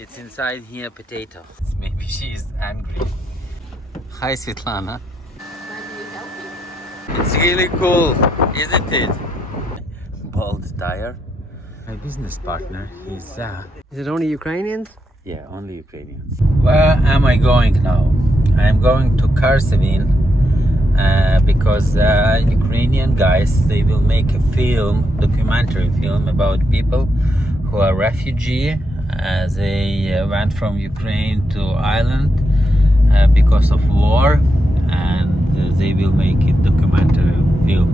It's inside here potato. Maybe she's angry. Hi Svetlana. It's really cool, isn't it? Bald tire. My business partner is Is it only Ukrainians? yeah, only Ukrainians. Where am I going now? I'm going to Kharsavin because Ukrainian guys, they will make a documentary film about people who are refugee. They went from Ukraine to Ireland because of war, and they will make a documentary film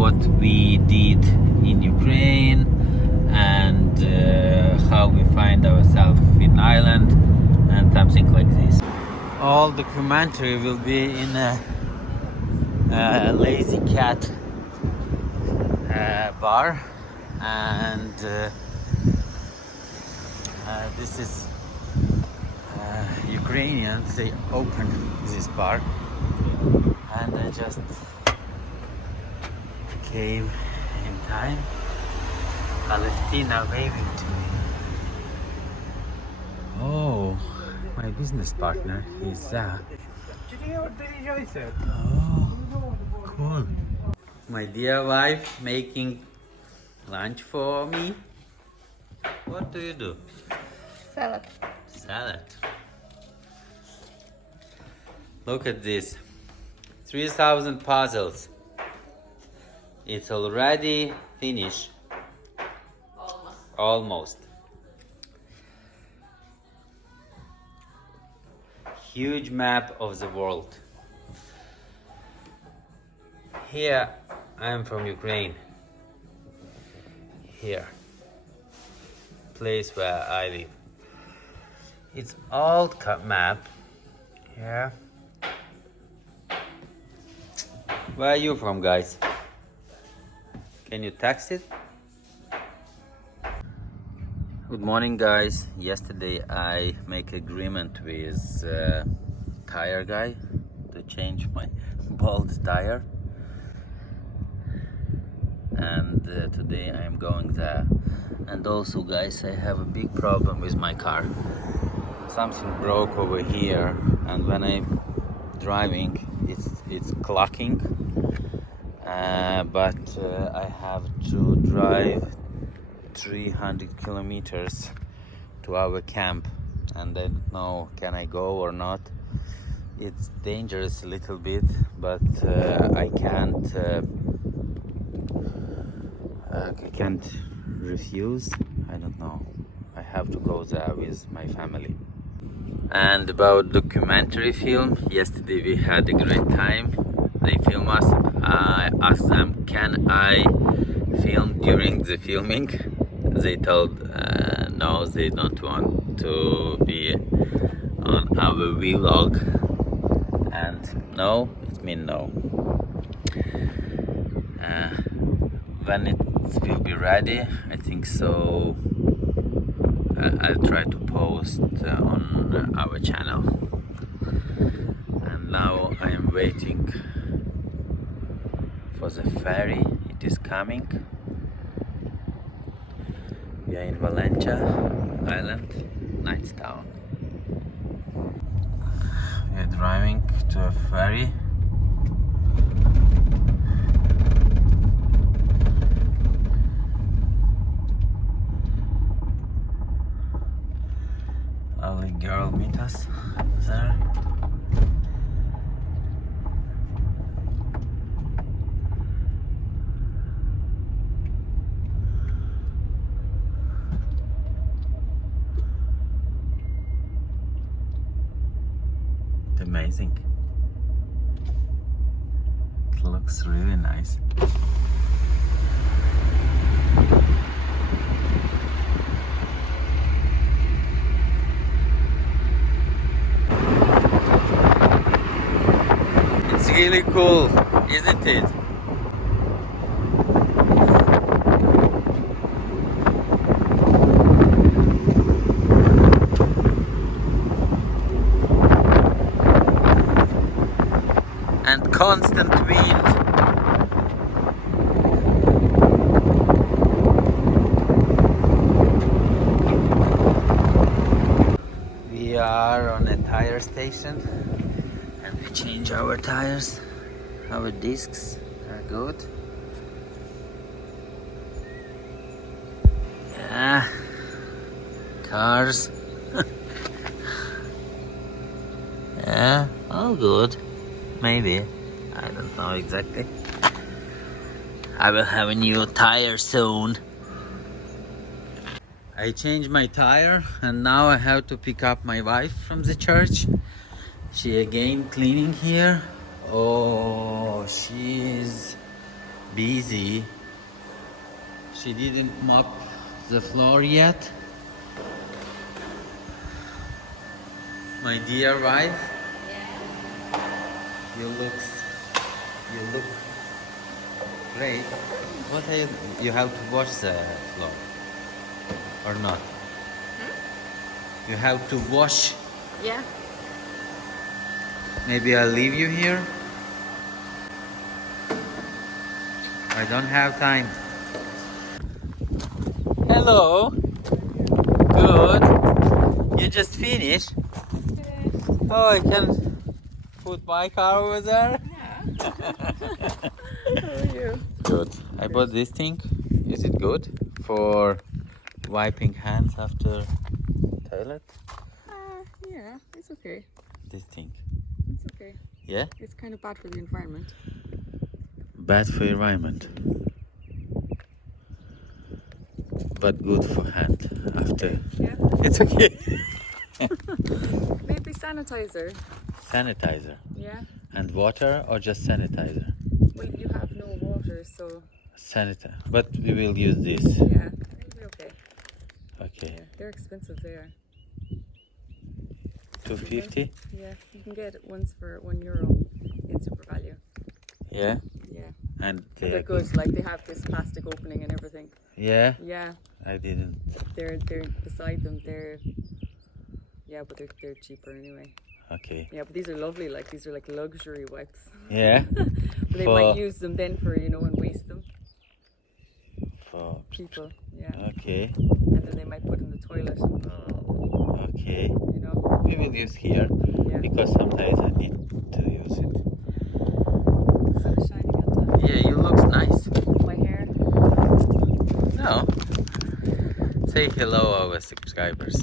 what we did in Ukraine and how we find ourselves in Ireland and something like this. All documentary will be in a Lazy Cat bar, and this is Ukrainians. They opened this bar, and I just came in time. Palestina waving to me. Oh, my business partner is oh, cool. My dear wife making lunch for me. What do you do? Salad. Salad. Look at this. 3,000 puzzles. It's already finished. Almost. Huge map of the world. Here I am from Ukraine. Here, place where I live. It's old map. Yeah. Where are you from, guys? Can you text it? Good morning, guys. Yesterday I make agreement with tire guy to change my bald tire, and today I am going there. And also, guys, I have a big problem with my car. Something broke over here, and when I'm driving it's clocking, but I have to drive 300 kilometers to our camp, and I don't know can I go or not. It's dangerous a little bit, but I can't refuse. I don't know, I have to go there with my family. And about documentary film, yesterday we had a great time. They film us. I asked them, can I film during the filming? They told no, they don't want to be on our vlog, and no, it means no. When it will be ready, I think so, I'll try to post on our channel. And now I am waiting for the ferry. It is coming. We are in Valentia Island, Knightstown. We are driving to a ferry. Lovely girl meet us there. Amazing. It looks really nice. It's really cool, isn't it? And constant wind. are on a tire station and we change our tires. Our discs are good. Yeah, cars. Yeah, all good. Maybe. I don't know exactly. I will have a new tire soon. I changed my tire and now I have to pick up my wife from the church. She again cleaning here. Oh, she's busy. She didn't mop the floor yet. My dear wife, you look great. What are you have to wash the floor or not? You have to wash. Yeah. Maybe I'll leave you here. I don't have time. Hello. Good. You just finished? Oh, I can put my car over there? Yeah. How are you? Good. I bought this thing. Is it good for wiping hands after toilet? Yeah, it's okay. This thing. It's okay. Yeah? It's kind of bad for the environment. Bad for environment. But good for hand after. Yeah. It's okay. Maybe sanitizer. Sanitizer. Yeah. And water or just sanitizer? Well, you have no water, so Sanitizer. But we will use this. yeah, it'll be okay. Okay. Yeah, they're expensive. They are. 250? Yeah, you can get ones for €1 in Super Value. Yeah. Yeah. And They're good. Like they have this plastic opening and everything. Yeah. Yeah. I didn't. They're beside them. But they're cheaper anyway. Okay. Yeah, but these are lovely. Like these are like luxury wipes. Yeah. But they might use them then for and waste them. For People. Yeah. okay. And then they might put in the toilet. Okay. You know. We will use here Yeah. because sometimes I need to use it. Sun is shining on top. Yeah, you look nice. My hair. No. Say hello, our subscribers.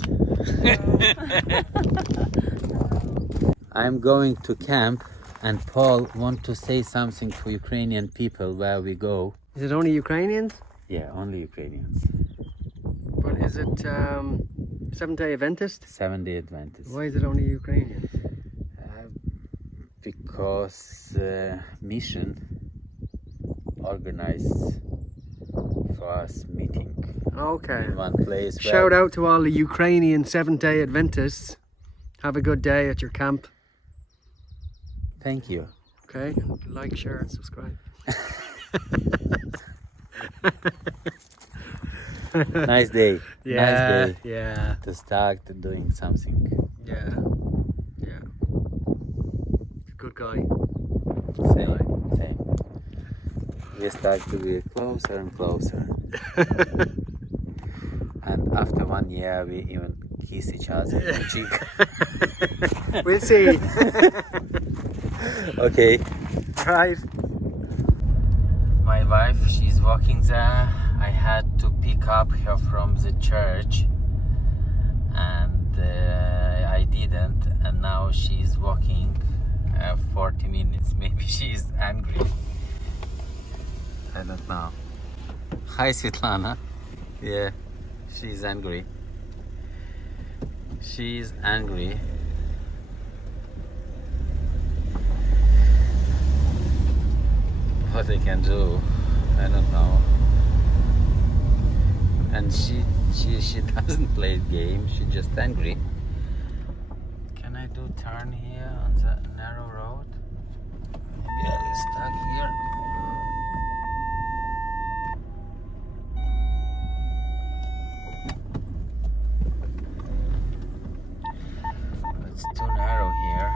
I'm going to camp and Paul want to say something to Ukrainian people where we go. Is it only Ukrainians? Yeah, only Ukrainians. But is it Seventh-day Adventist? 7-day Adventists. Why is it only Ukrainians? Because mission organized for us meeting Okay. in one place. Shout out to all the Ukrainian Seventh-day Adventists. Have a good day at your camp. Thank you. Okay. Like, share, and subscribe. Nice day. Yeah. Nice day Yeah. to start doing something. Yeah. Yeah. Good guy. Same. We start to get closer and closer. And after 1 year, we even kiss each other on the cheek. We'll see. Okay. Right. My wife, she's walking there. I had to pick up her from the church and I didn't, and now she's walking 40 minutes. Maybe she's angry. I don't know. Hi, Svetlana. Yeah, she's angry. She's angry. What I can do, I don't know. And she doesn't play game. She's just angry. Can I do turn here on the narrow road? Maybe I'll stuck here. It's too narrow here.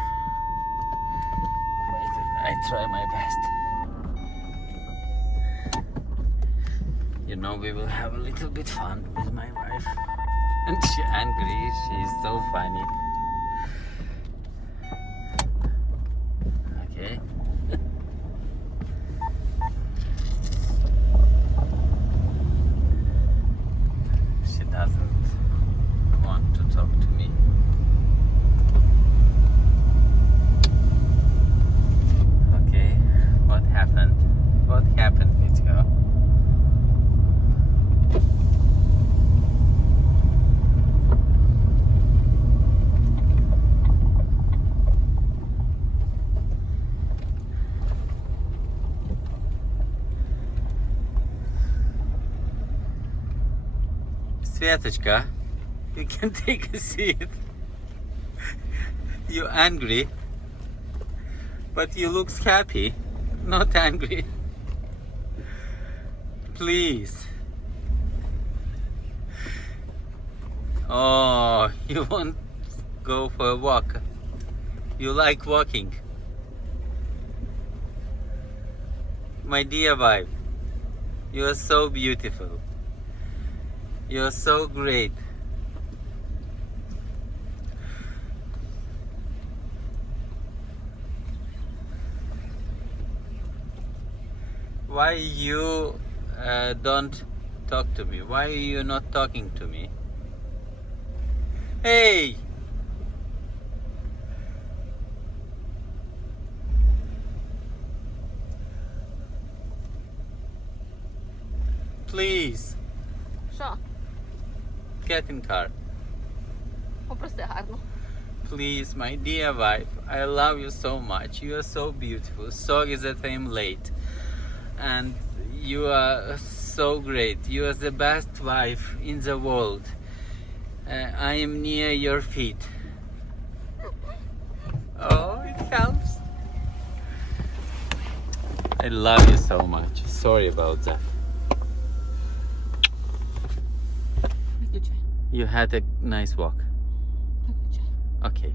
Wait, I try my best. You know, we will have a little bit fun with my wife. And she's angry, she's so funny. Okay. She doesn't want to talk to me. Okay, what happened? What happened with her? Svetочка, you can take a seat. You're angry, but you look happy, not angry. Please. Oh, you won't go for a walk. You like walking. My dear wife, you are so beautiful. You are so great. Why you don't talk to me? Why are you not talking to me? Hey! Please, Що? get in car. Попроси гарно. Please, my dear wife, I love you so much. You are so beautiful. Sorry that I'm late. And you are so great. You are the best wife in the world. I am near your feet. Oh, it helps. I love you so much. Sorry about that. Виключай. You had a nice walk. Виключай. Okay.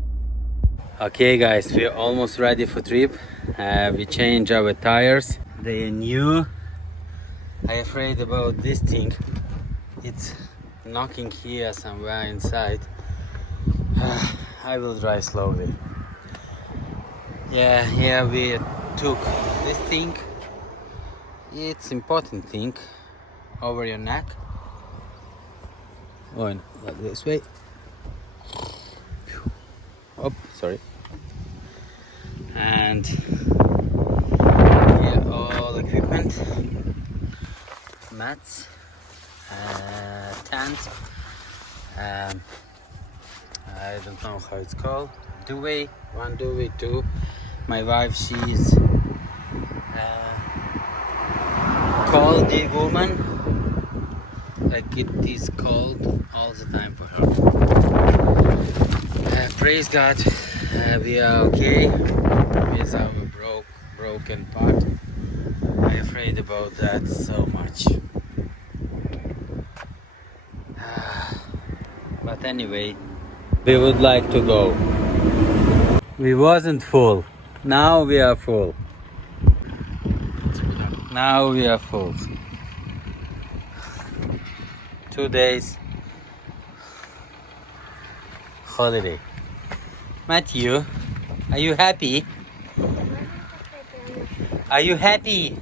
Okay, guys, we're almost ready for trip. We change our tires. They are new. I'm afraid about this thing. It's knocking here somewhere inside. I will drive slowly. Yeah, here we took this thing. It's important thing over your neck. Going like this way. Oh, sorry. And here all equipment, mats, tent. I don't know how it's called. Duvet, one duvet, two. My wife, she's cold woman. Like it is cold all the time for her. Praise God, we are okay with our broken part. I'm afraid about that so much. But anyway, we would like to go. We wasn't full. Now we are full. Now we are full. 2 days holiday. Matthew, are you happy? Are you happy?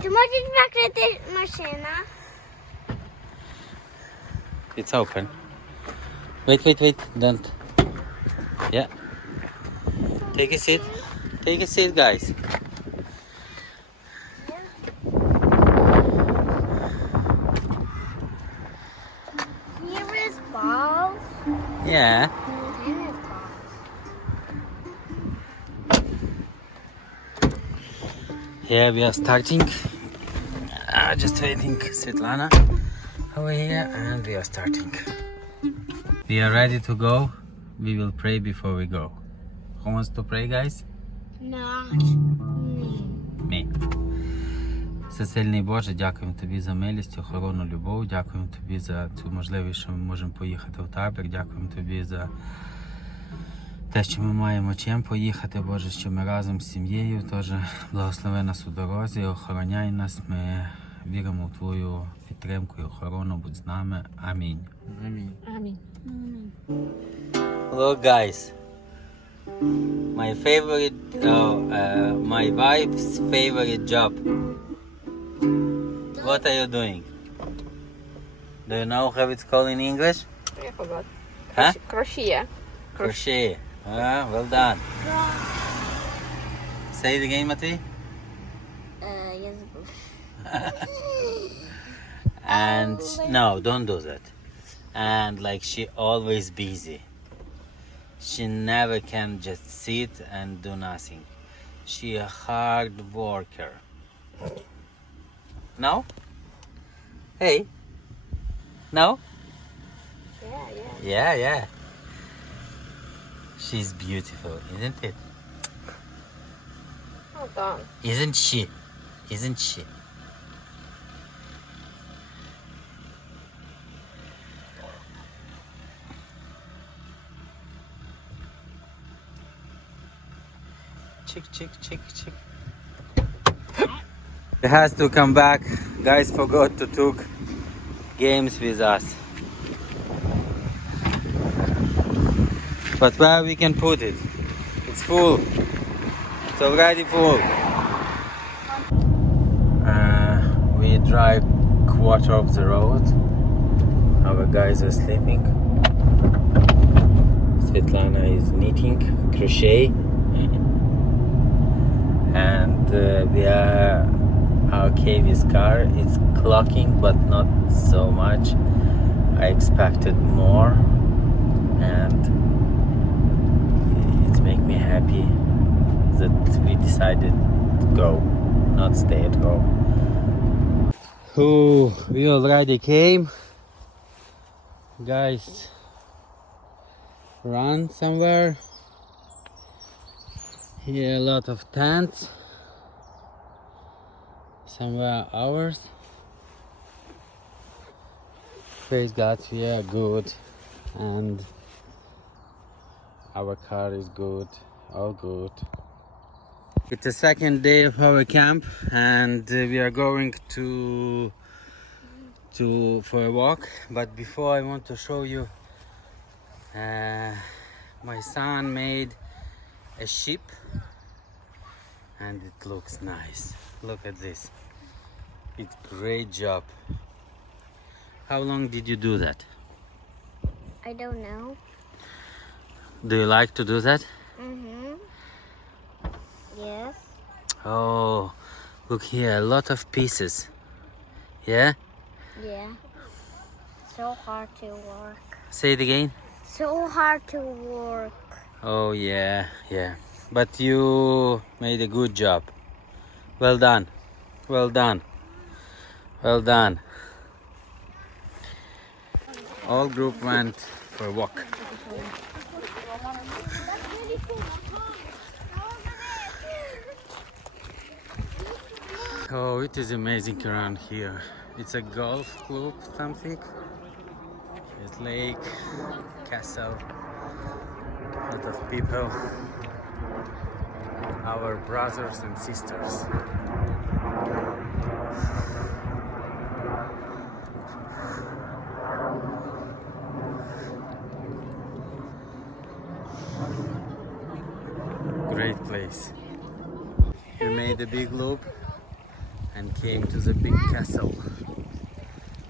Ти можеш закрити машина? It's open. Wait. Don't. Yeah. Take a seat. Take a seat, guys. Here is balls. Yeah. Tennis balls. Here we are starting. Just waiting Svetlana over here, and we are starting. We are ready to go. We will pray before we go. Who wants to pray, guys? Not me. Me. Всесильний Боже, дякуємо Тобі за милість, охорону, любов. Дякуємо Тобі за цю можливість, що ми можемо поїхати в табір. Дякуємо Тобі за те, що ми маємо чим поїхати, Боже, що ми разом з сім'єю. Тож благослови нас у дорозі, охороняй нас. Ми віримо в Твою підтримку і охорону. Будь з нами. Амінь. Амінь. Hello, guys. My favorite, my wife's favorite job. What are you doing? Do you know how it's called in English? I forgot. Huh? Crochet. Crochet. Ah, well done. Say it again, Matei. Yes. And no, don't do that. And like she always busy. She never can just sit and do nothing. She a hard worker. No? Hey. No? Yeah. She's beautiful, isn't it? Well done. Isn't she? Isn't she? Chick. He has to come back. Guys forgot to took games with us. But where we can put it? It's full. It's already full. We drive quarter of the road. Our guys are sleeping. Svetlana is knitting, crochet. And our Kiwi's car is clocking, but not so much. I expected more, and it makes me happy that we decided to go, not stay at home. We already came. Guys, run somewhere. Here a lot of tents, somewhere ours. Praise God, we are good, and our car is good, all good. It's the second day of our camp, and we are going to for a walk. But before, I want to show you, my son made a ship, and it looks nice. Look at this. It's great job. How long did you do that? I don't know. Do you like to do that? Yes. Oh, look here, a lot of pieces. Yeah? Yeah. So hard to work. Say it again. So hard to work. Oh yeah. But you made a good job. Well done. All group went for a walk. Oh, it is amazing around here. It's a golf club, something. There's lake, castle, a lot of people. Our brothers and sisters. Great place. We made a big loop and came to the big castle.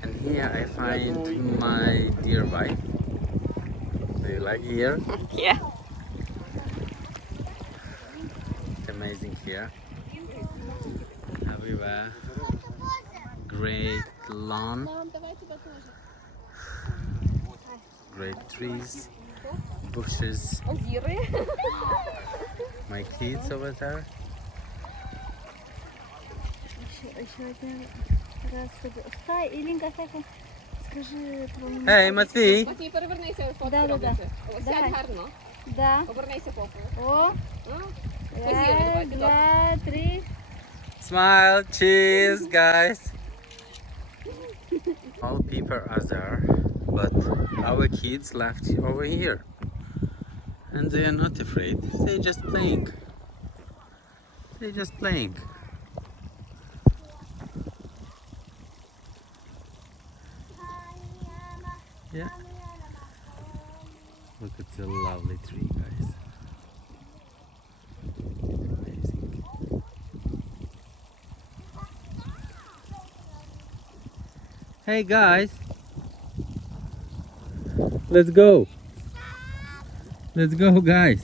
And here I find my dear wife. Do you like here? Yeah. It's amazing here. Everywhere. Great lawn. Great trees. Bushes. My kids over there. Hey, Матвій! Матвій, перевернися, фотку Да. робити. Ось Давай. сядь гарно. Да. Обернися попою. О, Позіруй, раз, два, три. Smile, cheers, guys! All people are there, but our kids left over here. And they are not afraid, they're just playing. Yeah. Look at the lovely tree, guys. Hey guys. Let's go. Let's go, guys.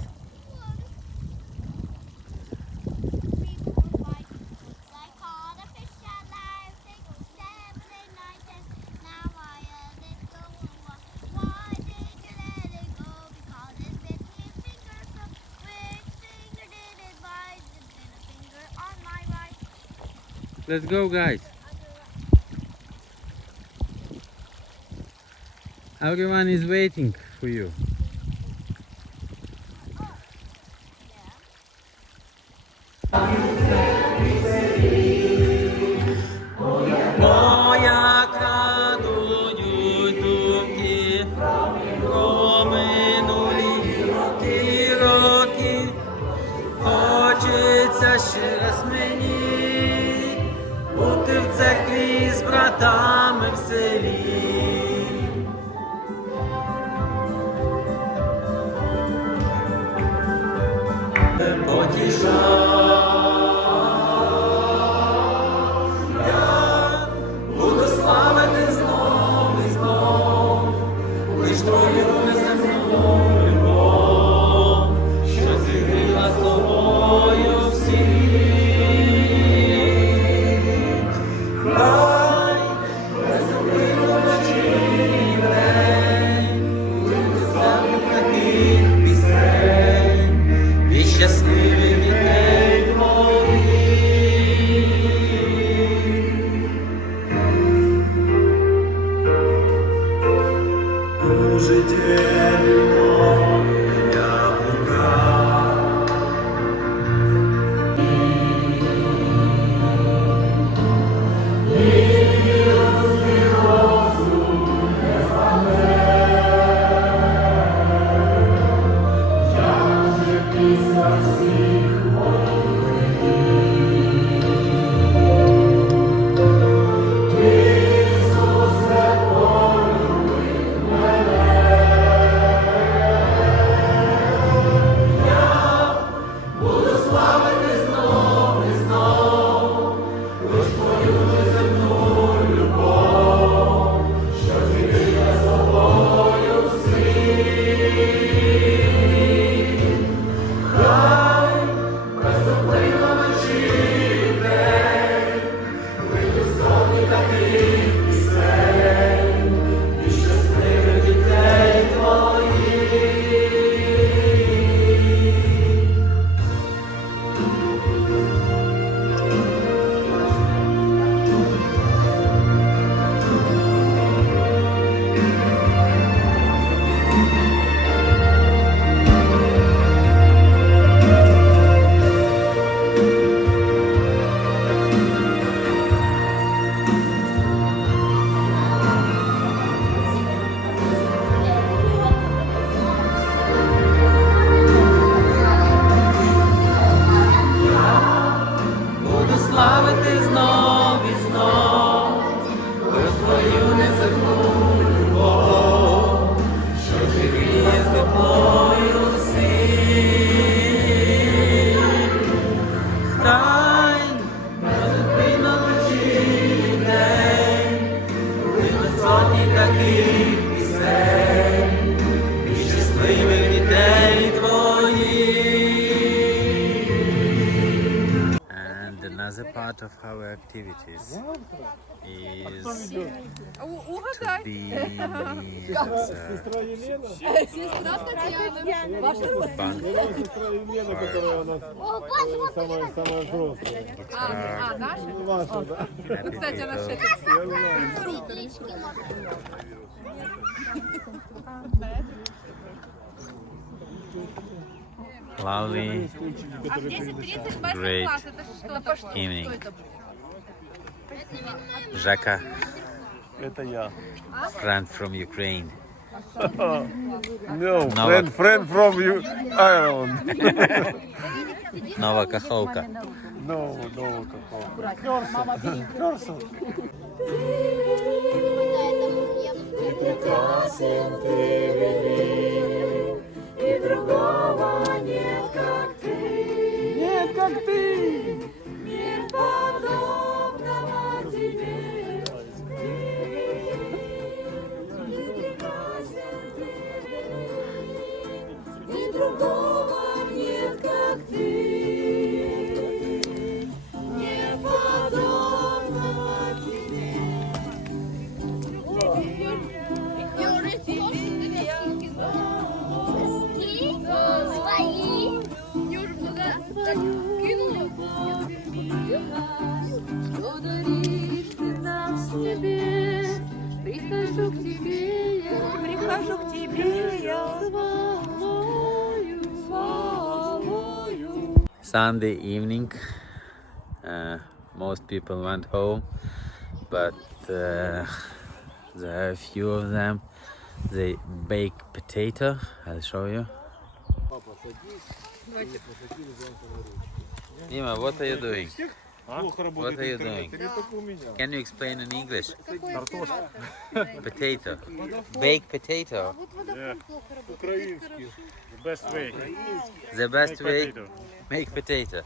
Let's go, guys. Everyone is waiting for you. Моя крадуть думки про минулі роки. Хочеться ще раз мені бути в церкві з братами в селі. Я буду славити знов і знов лиш твою неземну любов, що зігріла з тобою всіх. Хай безумно вночі і вдень буде славних таких пісень і щасливих дітей твоїх. У життєвому яблука буду славити знов і знов про твою неземну любов, що зігріє з тобою всіх. Хай безупинно вночі і день буде сотні таких пісень і щасливих дітей твоїх. And another part of our activities is to be Сестра Татьяна. Ваша bank Сестра Елена, которая у нас самая взрослая. наша? Ваша, да? happy Кстати, она people. Lovely, great evening. Жека, Это я. friend from Ukraine. No, Новак. friend from you, Ireland. Нова Каховка. No, какого. Прекрасен ты велик, и другого нет, как ты. Нет, как ты. Нет подобного тебе. Sunday evening. Most people went home, but there are a few of them. They bake potato. I'll show you. Dima, what are you doing? What are you doing? Can you explain in English? Potato. Baked potato. Український. Best way. The best way, Potato. make potato.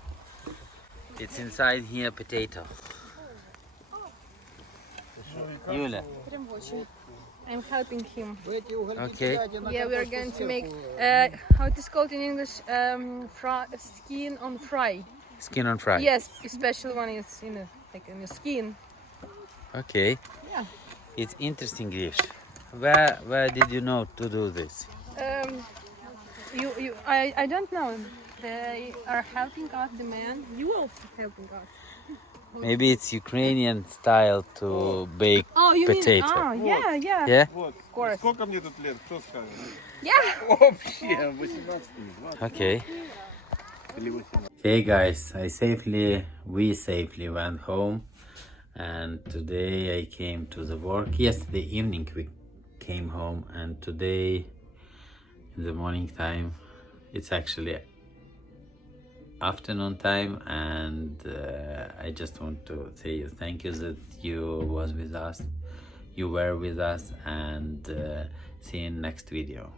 It's inside here potato. Yulia. I'm helping him. Okay. Yeah, we are going to make how it is called in English, skin on fry. Skin on fry. Yes, special one is like in the skin. Okay. Yeah. It's interesting dish. Where did you know to do this? I don't know. They are helping out the man. You also helping out. Maybe it's Ukrainian style to bake Oh, you potato. mean? Oh, yeah, yeah. Yeah? Вот. course. Сколько мне тут лет? Кто скажет? Yeah. Okay. Hey guys, we safely went home, and today I came to the work. Yesterday evening we came home, and today in the morning time, it's actually afternoon time, and I just want to say you thank you that you were with us, and see you in next video.